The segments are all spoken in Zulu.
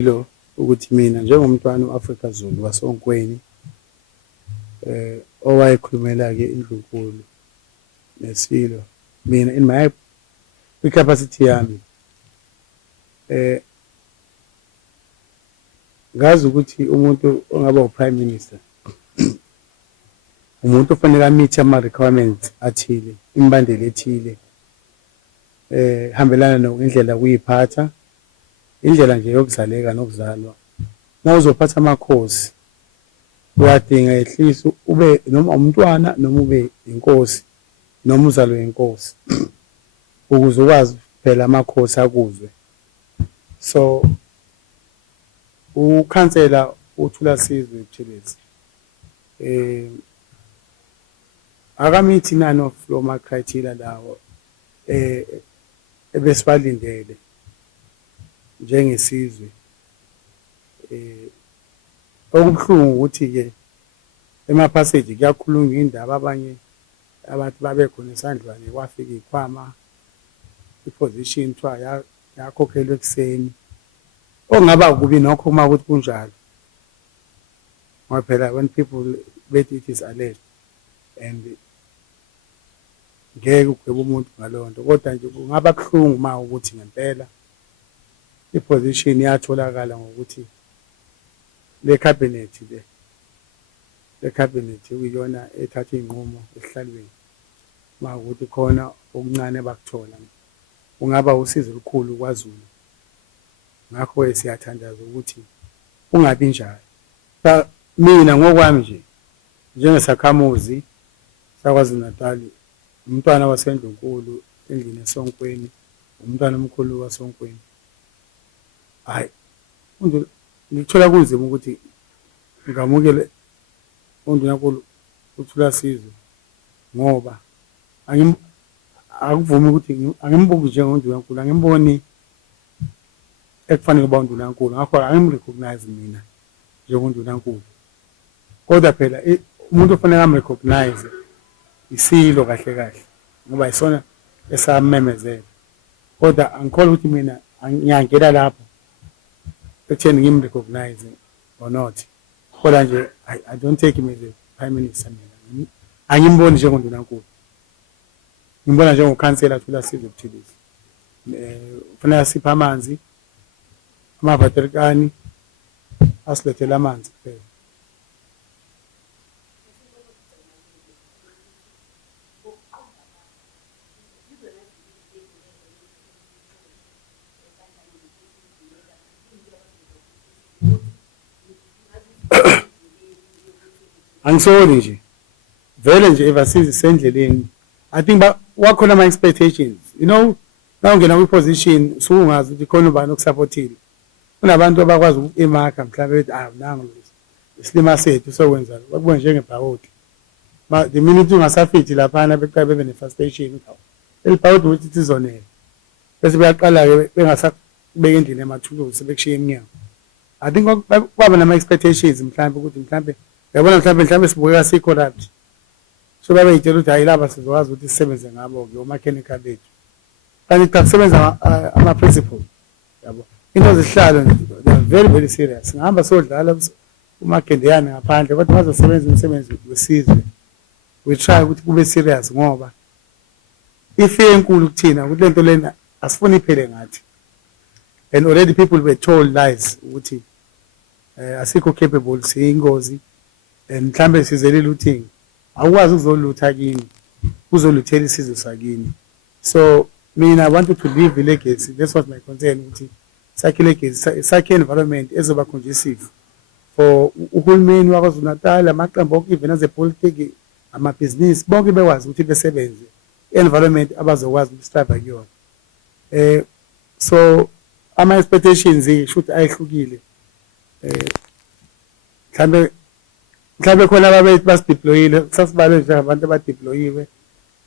lo ukuthi mina njengomntwana uAfrika Zulu wasoNkweni owayekhulumela ke uNdunankulu nesilo mina in my capacity yami ngazi ukuthi umuntu ongaba uprime minister umuntu ofanele ameet ama requirements athile imbandela ethile hambelana nendlela kuyiphatha indlela nje yokuzaleka nokuzalwa nawuzophatha amakhosi uyadinga ehlisa ube noma umntwana noma ube inkosi noma uzalwe inkosi ukuze ukwazi phela amakhosi akuzwe. So ukhansela uThulasizwe Buthelezi akamithi none of lo criteria lawo ebesibalindele njengesizwe. Okubuhlungu ukuthi ke emaphasage kuyakhulunywa indaba abanye abantu babe khona esandlwane kwafika ikhwama iposition thiwa yakhokhelwa ekseni ongaba kubi nokho uma ukuthi kunjalo ngoba phela when people bet it is alleged and ngeke ugwebe umuntu ngalonto kodwa nje kungaba kuhlungu uma ukuthi ngempela iposition yatholakala ngokuthi le cabinet uyona ethatha inqumo esihlalweni ma ukuthi khona okuncane bakuthola kungaba usizo olukhulu kwaZulu. Ngakho siyathandaza ukuthi ungabi njalo. Mina ngokwami nje njengesakhamuzi sakwaZulu Natal umntwana waseNdunankulu endlini yasoNkweni umntwana omkhulu wasoNkweni hayi ngithola kunzima ukuthi ngamukele uNdunankulu uThulasizwe ngoba akuvumi ukuthi angimbuki njengoNdunankulu angimboni ekufanele kuba uNdunankulu ngakho angimrecognize mina njengoNdunankulu kodwa phela umuntu ofanele amrecognize isilo kahle kahle ngoba isona esamemezela kodwa angikholwa ukuthi mina ngiyangena lapho ekutheni ngimrecognize or not kodwa nje I don't take him as a prime minister mina angimboni njengoNdunankulu ngimbona njengokhansela uThulasizwe Buthelezi kufanele asipha amanzi amavaterikani asilethele amanzi kuphela. Angisoli nje vele nje evasize sendleleni I think wakhona ama expectations you know now ngena kwi position sungazi ukuthi khona ubani okusupportile kunabantu abakwazi ukuemarka mhlawumbe ethi nangu isilima sethu sokwenza bakubona njengebhawodi the minute ungasafithi laphana beqala bebe ne frustration elibhawodi ukuthi sizonela bese bayaqala ke bengasabeka endlini emathuluzi bekushiya eminyango. I think kwaba nama expectations mhlawumbe ukuthi mhlawumbe yabona mhlawumbe sibukeka si corrupt so babe yitshela ukuthi ayilaba sizokwazi ukuthi sisebenze ngabo ke omechanical bethu kanti cha kusebenza ama principle yabo into zihlalo they are very very serious ngihamba sodlala umagendeyane ngaphandle kodwa bazosebenza umsebenzi wesizwe we try ukuthi kube serious ngoba ife enkulu kuthina ukuthi lento lena asifuni iphele ngathi and already people were told lies ukuthi asikho capable siyingozi and mhlambe sizelela uthini awukwazi ukuzolutha kini uzoluthela isizwe sakini. So mina I wanted to leave a legacy. That's what my concern ukuthi sakhe legacy sakhe environment ezoba conducive for uhulumeni waKwaZulu Natal amaqembu onke even as a politics ama business bonke bekwazi ukuthi besebenze environment abazokwazi ukustrive kuyona. So ama expectations should ayihlukile mhlambe khona ababethi basideployile sasibale nje abantu abadeployiwe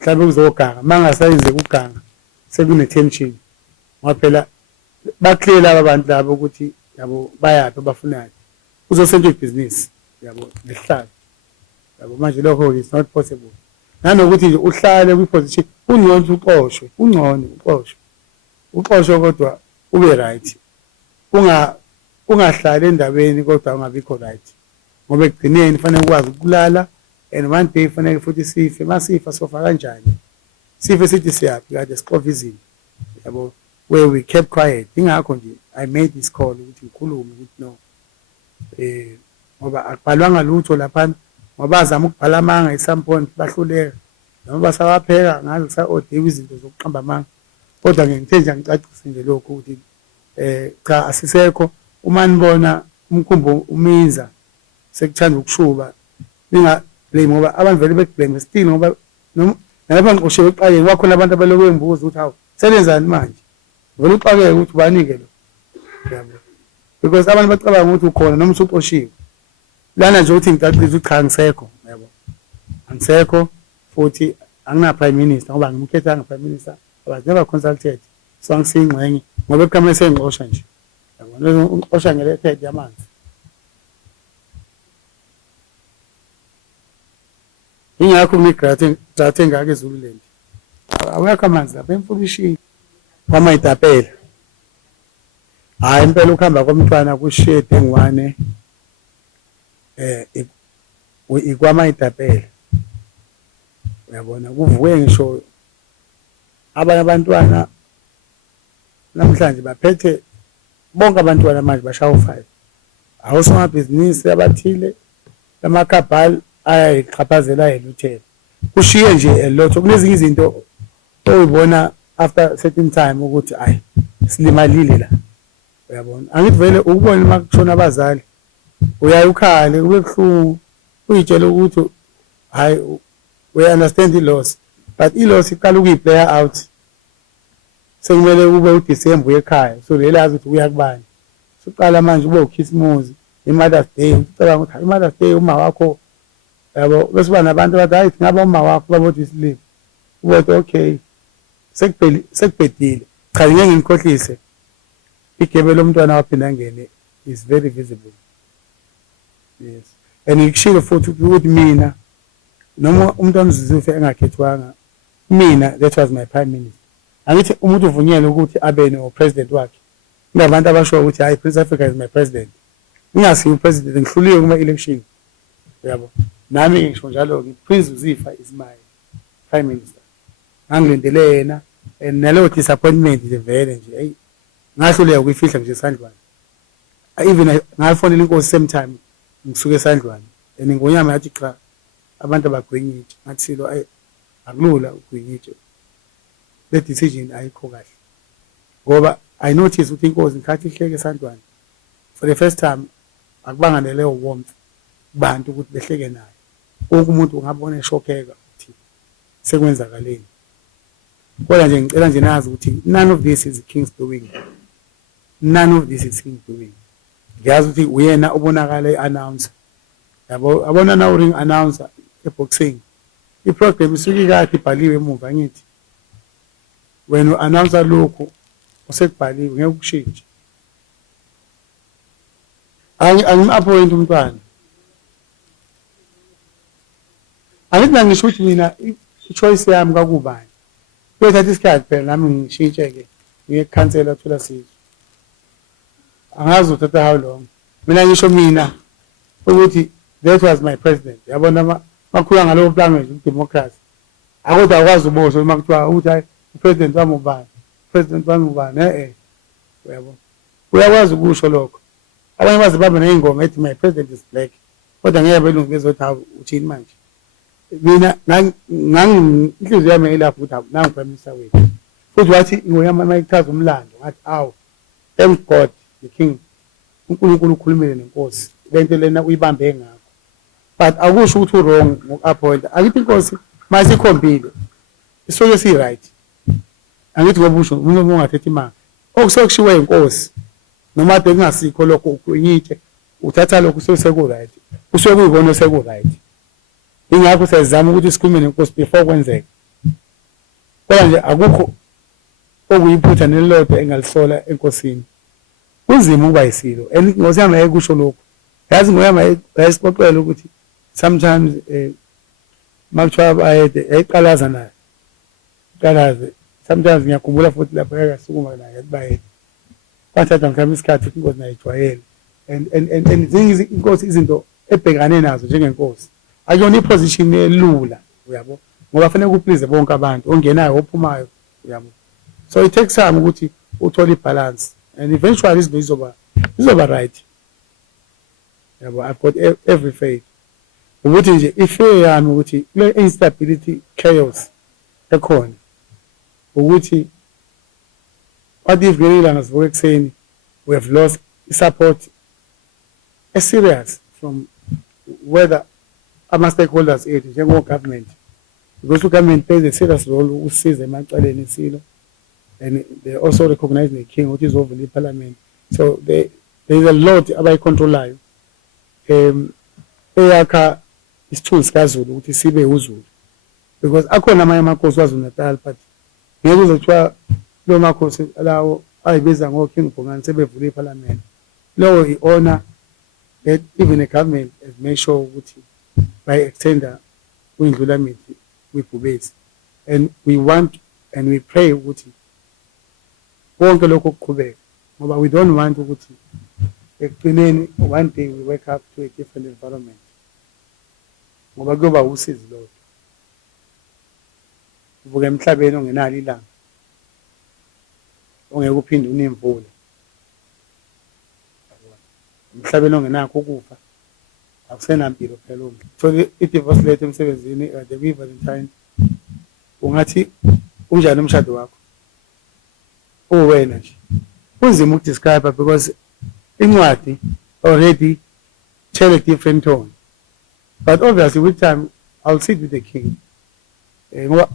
mhlambe kuzoganga mangasayenze kuganga sekune tension ngoba phela baclear laba bantu labo ukuthi yabo bayaphi abafunayo uzosentshwa business yabo nesihlalo yabo manje lokho is not possible nanokuthi nje uhlale kwi position ungcono uqoshwe ungcono uqoshwe kodwa ube right ungahlali endaweni kodwa ungabikho right, ngoba ekugcineni kufanele ukwazi ukulala, and one day kufanele futhi sife. Masifa sofa kanjani? Sife sithi siyaphi kade sixova izinto, yabo, where we kept quiet. Ingakho nje I made this call ukuthi ngikhulume ukuthi no, ngoba akubhalwanga lutho lapha, ngoba bazama ukubhala amanga at some point bahluleka, noma basawapheka ngaze kusa-odiwe izinto zokuqamba amanga. Kodwa ngithe nje ngicacise nje lokho ukuthi cha asisekho. Uma nibona umkhumbo uminza sekuthanda ukushuba, ningablame ngoba abantu vele beblame still, ngoba nalapha ngiqoshiwe eqaleni kwakhona abantu abaloku bengibuza ukuthi hawu selenzani manje, vele uxakeke ukuthi ubanike lo, yabo, because abantu bacabanga ukuthi ukhona noma usuqoshiwe. Lana nje ukuthi ngicacise ukuthi cha angisekho, yabo, angisekho futhi angina prime minister, ngoba ngimkhethanga prime minister. I was never consulted, so angisingxenye ngoba ekamele sengixosha nje, yabo, uxosha ngelethe yamanzi. Ingakho ngigrate ngake eZululand awekho amanzi lapha emfulishini kwamayitapela. Hayi impela ukuhamba komntwana kuShiye engwane ikwamayitapela, uyabona, kuvuke ngisho abanye abantwana namhlanje baphethe bonke abantwana manje bashaya u5. Awusomabhizinisi abathile lamakhabhali ayayichaphazela yeluthela. Kushiye nje elotho kunezinye izinto oyibona after certain time ukuthi ayi silimalile la, uyabona. Angithi vele ukubona uma kushona abazali uyaye ukhale kube kuhlungu, uyitshela ukuthi hayi we understand the loss, but i-loss iqala ukuyi-player out. Sekumele ube uDisemba ekhaya, so lelazi ukuthi uya kubani. Suqala manje ube uKhisimusi, iMother's Day, ucabanga ukuthi iMother's Day uma wakho, yabo, bese kuba nabantu abathi hayi ngaba uma wakho babothi isilive. Ubothi okay sekubhedile. Cha ngeke ngikhohlise, igebe lomntwana waphinda ngene is very visible. Yes, and ngikushilo futhi ukuthi mina noma umuntu omzuzu engakhethwanga, mina that was my prime minister. Angithi umuntu uvunyelwe ukuthi abe no president wakhe. Kunabantu abasho ukuthi hayi Prince Africa is my president. Ngingasiyo president, ngihluliwe kuma election, yabo. Nami ngisho njalo ngithi Prince Uzifa is my prime minister. Ngangilindele yena, and nalo disappointment nje vele nje, hey, ngahluleka ukuyifihla nje esandlwane. Even ngafonela inkosi same time ngisuke esandlwane, and ngonyama yathi cha abantu abagwinyitshe, ngathi silo ayi akulula ugwinyitshe, le decision ayikho kahle, ngoba I noticed ukuthi inkosi ngikhathi ihleke esandlwane for the first time akubanga neleyo warmth kubantu ukuthi behleke naye. Wonke umuntu ungabona eshokeka ukuthi sekwenzakaleni. Kodwa nje ngicela nje nazi ukuthi none of this is the king's doing, none of this is king's doing. Ngiyazi ukuthi uyena ubonakala e-announcer, yabo, abona na ring announcer e-boxing, i-program isuke kade ibhaliwe emuva. Ngithi wena u-announcer lokhu osekubhaliwe ngeke ukushintshe. Angim-appoint umntwana. Angithi nangisho ukuthi mina i-choice yami kakubani, kuyothatha isikhathi phela nami ngishintshe-ke ngiyekukhansela thola sizwe. Angazi uthatha how long. Mina ngisho mina ukuthi that was my president, yabona makhuluma ngalowo language democracy. Akodwa akwazi ubozo uma kuthiwa ukuthi hayi upresident wami ubani, president wami ubani, yabo, uyakwazi ukusho lokho. Abanye baze babe ney'ngoma ethi my president is black, kodwa ngeke belungu bezothi hawu uthini manje. Mina inhliziyo yami ilapho ukuthi nangu prime minister wethu, futhi wathi ngoyama uma ichaza umlando ngathi awu thank God the king, uNkulunkulu ukhulumile nenkosi lento lena uyibambe ngakho. But akusho ukuthi wrong ngoku-appoint. Akithi inkosi mayisikhombile isuke si-right. Angithi ngoba usho umuntu ungathetha imanga okusekushiwe inkosi, noma ade kungasikho lokho ukuyitshe uthatha lokho useku-right, usuke kuyibona oseku-right. Ingakho siyazama ukuthi sikhulume nenkosi before kwenzeka. Kodwa nje akukho okuyiphutha nelilodwa engalisola enkosini. Kunzima ukuba yisilo, and inkosi yami ayikusho lokho. Yazi ngoyama yayisixoxela ukuthi sometimes makuthiwa bayede yayiqalaza naye, iqalaze. Sometimes ngiyakhumbula futhi lapho yakasukuma naye bayede bathatha mhlawumbe isikhathi ukuthi inkosi nayo ijwayele and zingi inkosi izinto ebhekane nazo njengenkosi akuyona iposition elula uyabo ngoba kufanele kuplease bonke abantu ongenayo ophumayo uyabo so it takes time ukuthi uthole ibalance and eventually izoba right yabo I've got every faith ukuthi nje ifear yami ukuthi le instability chaos ekhona ukuthi what if ngelanga sivuka ekseni we have lost support serious from whether ama-stakeholders ethu njengo-government because government plays a serious role ukusiza emacaleni esilo and they also recognize the king ukuthi izovula iparliament so there is a lot abayicontrolayo eyakha isithunzi sikaZulu ukuthi sibe uZulu because akhona amanye amakhosi waZulu Natal but ngeke uzothiwa lo makhosi lawo ayibiza ngo-King Bongani sebevula iparliament lowo i-honor that even a government has made sure ukuthi bayi-extenda kuyindlula mithi kwibhubesi and we want and we pray ukuthi konke lokho kuqhubeka ngoba we don't want ukuthi ekugcineni one day we wake up to a different environment ngoba kuyoba usizi lodwa uvuka emhlabeni ongenalo ilanga ongeke uphinde unemvula emhlabeni ongenakho ukufa akusenampilo phela umuntu so i-divorce letter emsebenzini the Valentine ungathi unjani umshado wakho uwena nje kunzima ukudescribe because incwadi already tell a different tone but obviously with time I'll sit with the king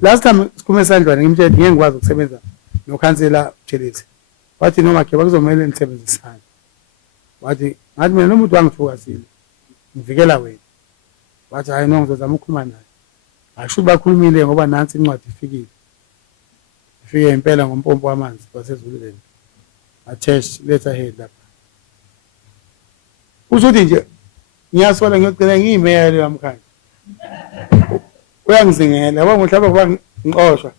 last time sikhume sandlwane ngimtshela ngeke ngikwazi ukusebenza nokhansela Jelisi wathi noma ke bakuzomela nisebenzisana wathi ngathi mina nomuntu wangithukazile ngivikela wena wathi hayi no ngizozama ukukhuluma naye asho bakhulumile ngoba nansi incwadi ifike impela ngompompo wamanzi waseZululand attached letterhead lapha uzothi nje ngiyasola ngiyogcina ngiyimeyela yamkhaya uyangizingela yabo mhlawumbe kuba ngixoshwa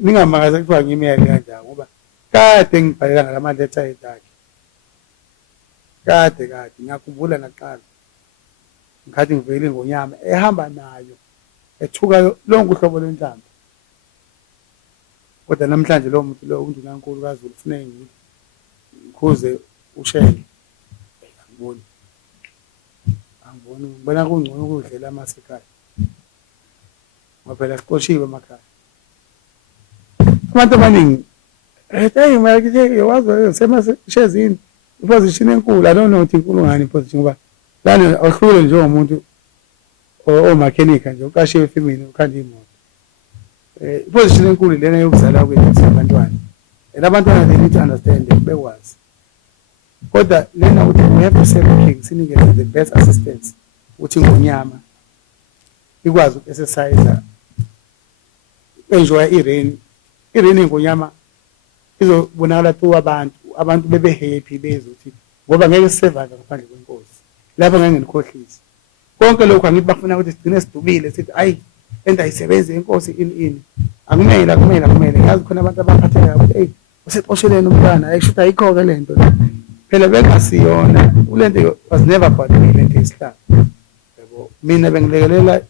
ningamakaza kuthiwa ngiyimeyela kanjani ngoba kade ngibhalela ngalama letterhead akhe kade ngiyakhumbula naqala ngikhathi ngivele ngonyama ehamba nayo ethuka lonke uhlobo lwenhlamvu kodwa namhlanje lo muntu lo uNdunankulu kaZulu ufune ngikhuze ushele angiboni ngibona kungcono ukudlela amasekhaya ngoba phela siqoshiwe emakhaya abantu abaningi hey manje yawazi semashezini iposition enkulu I don't know ukuthi inkulu ngani iposition ngoba lana awuhlule njengomuntu omakhenika nje uqashiwe efemini ukhanda imoto iposition enkulu lena yokuzala kwethu abantwana and abantwana they need to understand bekwazi kodwa lena ukuthi we have to serve the king sinikeze the best assistance ukuthi ngonyama ikwazi uku-exercise enjoy i-rain ngonyama izobonakala tu abantu bebe happy bezothi ngoba ngeke sisevaga ngaphandle kwenkosi lapho ngeke nginikhohlise konke lokho angithi bafuna ukuthi sigcine sidubile sithi ayi endayisebenze inkosi ini akumele ngazi khona abantu abaphatheka ukuthi hey usexosheleni umntwana ayishuthi ayikho-ke lento phela bengasiyona lento was never about me lento isihlalo yabo mina bengilekelela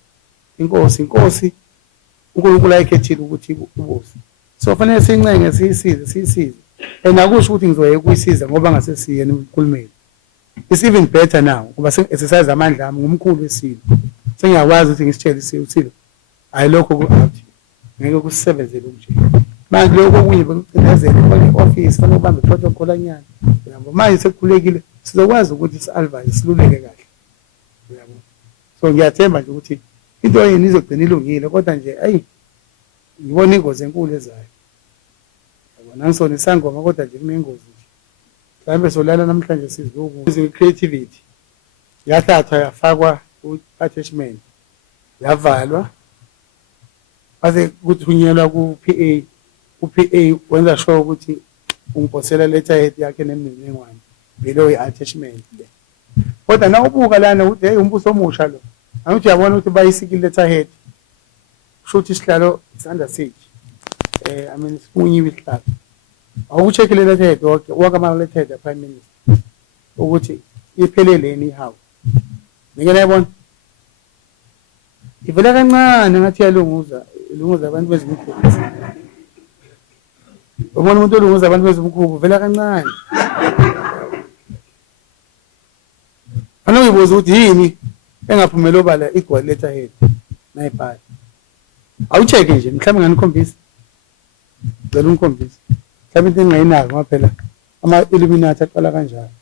inkosi uNkulunkulu ayikhethile ukuthi ubusi so fanele sincenge siyisize and akusho ukuthi ngizoyeka ukuyisiza ngoba ngasesiyena umkhulumeli it's even better now ngoba exercise amandla ami ngumkhulu wesilo sengiyakwazi ukuthi ngisitshele isilo ayilokho ku-out ngeke kusebenzele nje manje lokho okunye bekucindezela kwane-office fanele ubambe protocol anyana yabo manje sekukhulekile sizokwazi ukuthi si-advise siluleke kahle yabo so ngiyathemba nje ukuthi into yini izogcina ilungile kodwa nje ayi ngibona ingozi enkulu ezayo yabo nangisona isangoma kodwa nje kunengozi nje mhlawumbe solala namhlanje sizokuza i-creativity yathathwa yafakwa ku-attachment yavalwa base kuthunyelwa ku-PA wenza sure ukuthi ungiphosela letterhead yakhe nemininingwane below i-attachment le kodwa na ubuka lana ukuthi hey umbuso omusha lo angithi uyabona ukuthi bayisikile letterhead kusho ukuthi isihlalo is under siege I mean sifunyiwe isihlalo awucheck le letterhead wonke ama letterhead prime minister ukuthi ipheleleni ihawu ngeke nayibona ivela kancane ngathi iyalunguza abantu bezimkhubu ubona umuntu olunguza abantu bezimkhubu vela kancane anoyibuza ukuthi yini engaphumela obala igwali letterhead nayibhala awucheke nje mhlawumbe nganikhombisa ngicela ungikhombise mhlawumbe into engayinaki ngoba phela ama-Illuminati aqala kanjalo